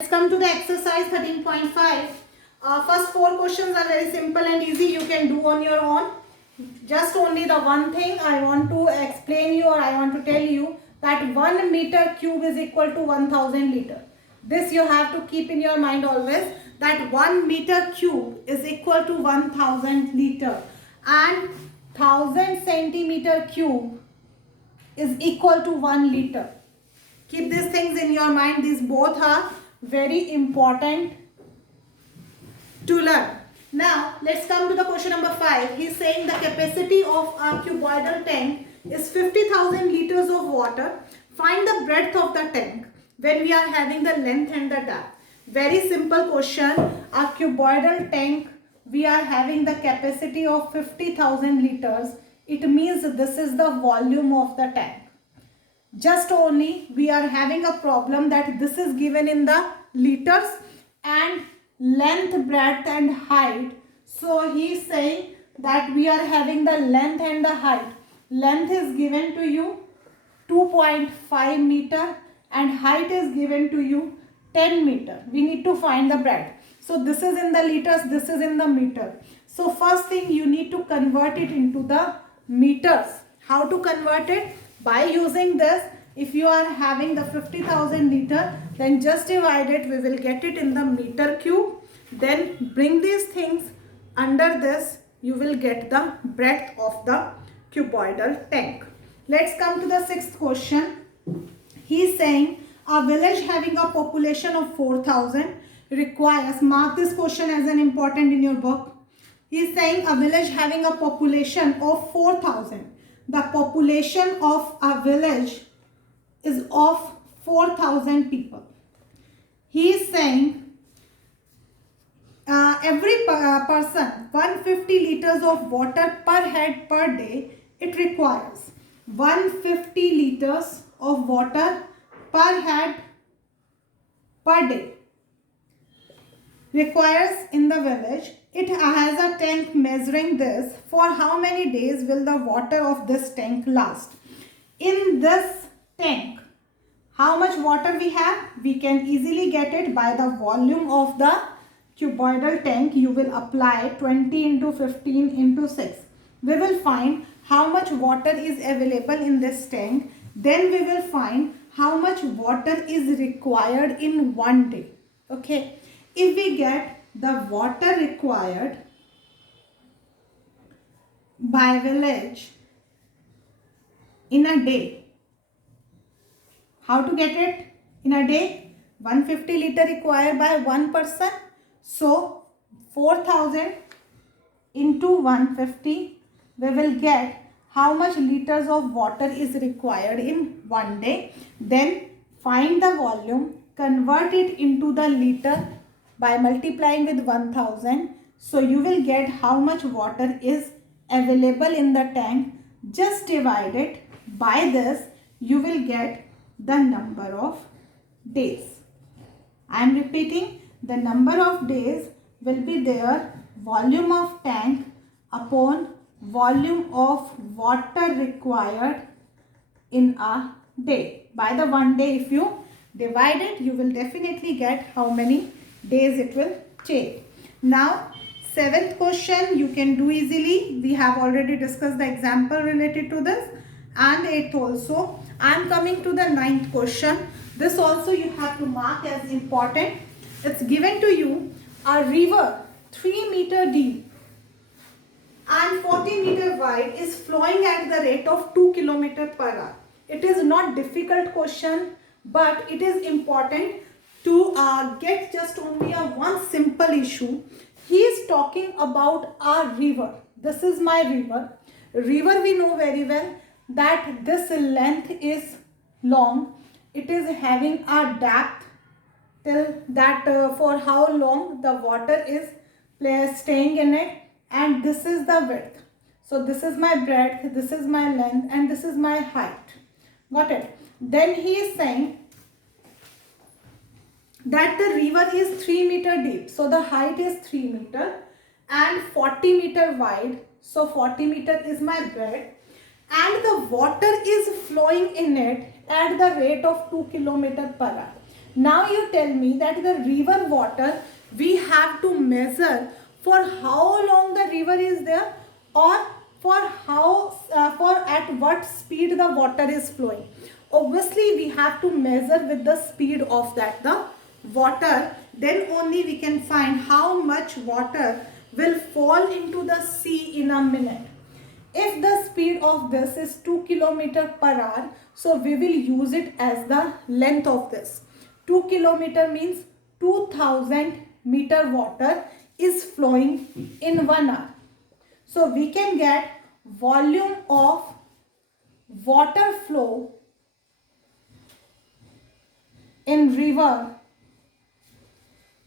Let's come to the exercise 13.5. First four questions are very simple and easy. You can do on your own. Just only the one thing I want to explain you, or I want to tell you, that 1 meter cube is equal to 1000 liter. This you have to keep in your mind always, that 1 meter cube is equal to 1000 liter, and 1000 centimeter cube is equal to 1 liter. Keep these things in your mind. These both are very important to learn. Now let's come to the question number 5. He's saying the capacity of a cuboidal tank is 50,000 liters of water. Find the breadth of the tank when we are having the length and the depth. Very simple question. A cuboidal tank, we are having the capacity of 50,000 liters. It means this is the volume of the tank. Just only we are having a problem that this is given in the liters and length, breadth and height. So he is saying that we are having the length and the height. Length is given to you 2.5 meter and height is given to you 10 meter. We need to find the breadth. So this is in the liters, this is in the meter. So first thing, you need to convert it into the meters. How to convert it? By using this. If you are having the 50,000 liter, then just divide it. We will get it in the meter cube. Then bring these things under this. You will get the breadth of the cuboidal tank. Let's come to the sixth question. He is saying a village having a population of 4,000 requires, mark this question as an important in your book. He is saying a village having a population of 4,000. The population of a village is of 4,000 people. He is saying every person 150 liters of water per head per day. It requires 150 liters of water per head per day. Requires in the village. It has a tank measuring this. For how many days will the water of this tank last? In this tank, how much water we have? We can easily get it by the volume of the cuboidal tank. You will apply 20 into 15 into 6. We will find how much water is available in this tank. Then we will find how much water is required in one day. Okay. If we get the water required by village in a day, how to get it in a day? 150 liter required by one person. So 4,000 into 150, we will get how much liters of water is required in one day. Then find the volume, convert it into the liter by multiplying with 1000. So you will get how much water is available in the tank. Just divide it by this. You will get the number of days. I am repeating, the number of days will be there, volume of tank upon volume of water required in a day. By the one day, if you divide it, you will definitely get how many days it will take. Now, seventh question you can do easily. We have already discussed the example related to this, and eighth also. I am coming to the ninth question. This also you have to mark as important. It's given to you a river 3 meter deep and 40 meter wide is flowing at the rate of 2 kilometer per hour. It is not difficult question, but it is important to get just only a one simple issue. He is talking about a river. This is my river. River, we know very well that this length is long. It is having a depth till that for how long the water is staying in it, and this is the width. So this is my breadth, this is my length, and this is my height. Got it? Then he is saying that the river is 3 meter deep. So the height is 3 meter and 40 meter wide. So 40 meter is my breadth, and the water is flowing in it at the rate of 2 kilometer per hour. Now you tell me that the river water we have to measure for how long the river is there, or for at what speed the water is flowing. Obviously we have to measure with the speed of that the water, then only we can find how much water will fall into the sea in a minute. If the speed of this is 2 km per hour, so we will use it as the length of this. 2 km means 2000 meter water is flowing in 1 hour. So we can get volume of water flow in river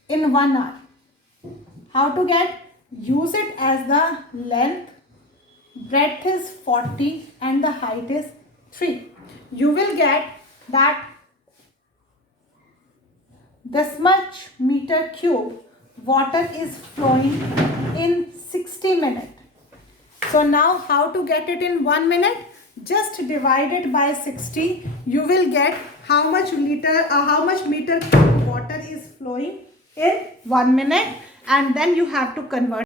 in 1 hour. How to get? Use it as the length. Breadth is 40 and the height is 3. You will get that this much meter cube water is flowing in 60 minutes. So now how to get it in 1 minute? Just divide it by 60. You will get how much meter cube water is flowing in 1 minute, and then you have to convert